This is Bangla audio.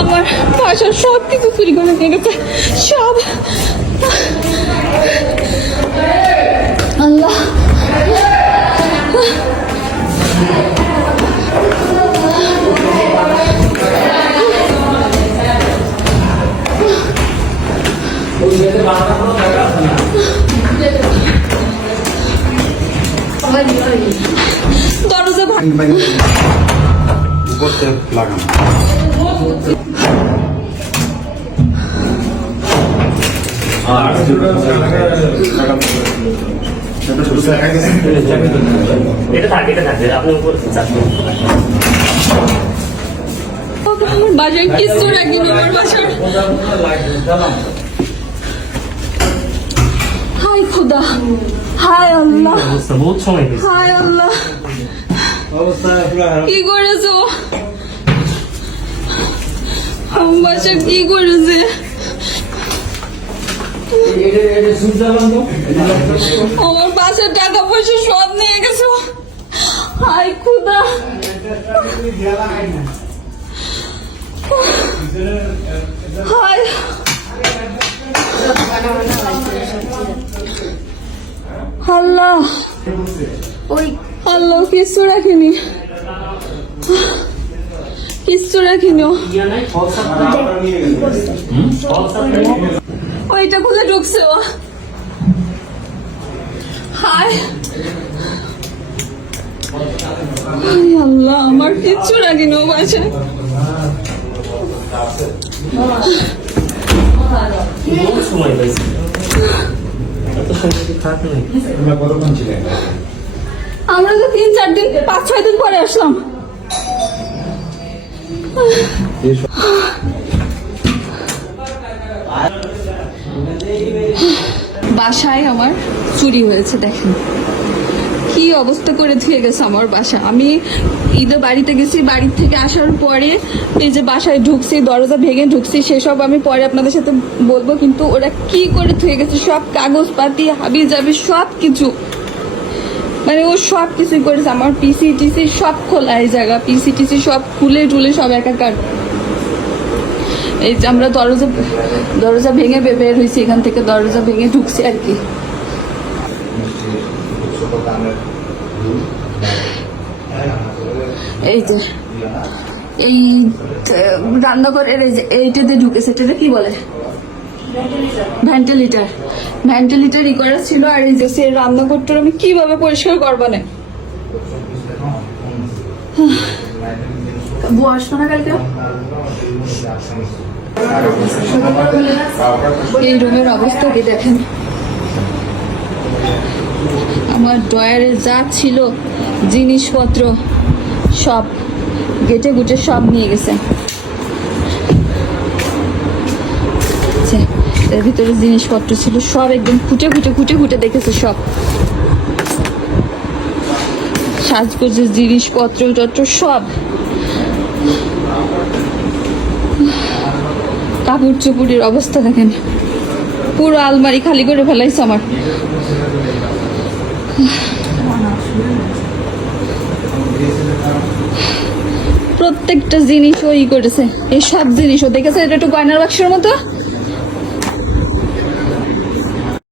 আমার বাসার সব কিছু চুরি করে নিয়ে গেছে, সব। আল্লাহ, দরজা করতে লাগানো বাসায় কিছু রাখিনি, আমার বাসার। হায় খুদা, হায় আল্লাহ, হায় আল্লাহ, কি করেছো আমার বাসা, কি করেছে? আমার বাসার টাকা পয়সা সব নিয়ে গেছো। হায় খুদা, হায় আল্লাহ, ওই আল্লাহ, কিচ্ছু রাখিনি, কিচ্ছু রাখিনি। ওইটা খুলে ঢুকছে ও। হায় আল্লাহ, আমার কিচ্ছু রাখিনি ও বাসায়। আমরা তো 3-4 দিন, 5-6 দিন পরে আসলাম। বাসায় আমার চুরি হয়েছে, দেখেন কি অবস্থা করে ধুয়ে গেছে আমার বাসা। আমি ঈদে বাড়িতে গেছি, বাড়ি থেকে আসার পরে এই যে বাসায় ঢুকছি, দরজা ভেঙে ঢুকছি, সেসব আমি পরে আপনাদের সাথে বলবো। কিন্তু ওরা কি করে ধুয়ে গেছে, সব কাগজপাতি হাবি জাবি সব কিছু, মানে ও সব কিছুই করেছে। আমার পিসি টিসি সব খোলা, এই জায়গা পিসি টিসি সব খুলে টুলে সব একাকার। এই যে আমরা দরজা ভেঙে বের হয়েছি, এখান থেকে দরজা ভেঙে ঢুকছি আর কি। এই যে এই রান্নাঘরের এই যে এইটাতে ঢুকেছে, এটাতে কি বলে, ভেন্টিলেটর ই করা ছিল। আর এই যে সে রান্নাঘরটা আমি কিভাবে পরিষ্কার করবো না। বউ আসতো না কালকে। এই রুমের অবস্থা কি দেখেন, আমার ড্রয়ারে যা ছিল জিনিসপত্র সব গেটে গুটে সব নিয়ে গেছে। এর ভিতরে জিনিসপত্র ছিল সব একদম খুঁটে দেখেছে সব। সাজগোজের জিনিসপত্র টত্র সব, কাপড় চোপড়ের অবস্থা দেখেন, পুরো আলমারি খালি করে ফেলাইছে আমার। প্রত্যেকটা জিনিস ওই করেছে, এই সব জিনিসও দেখেছে। এটা একটু গয়নার বাক্সের মতো,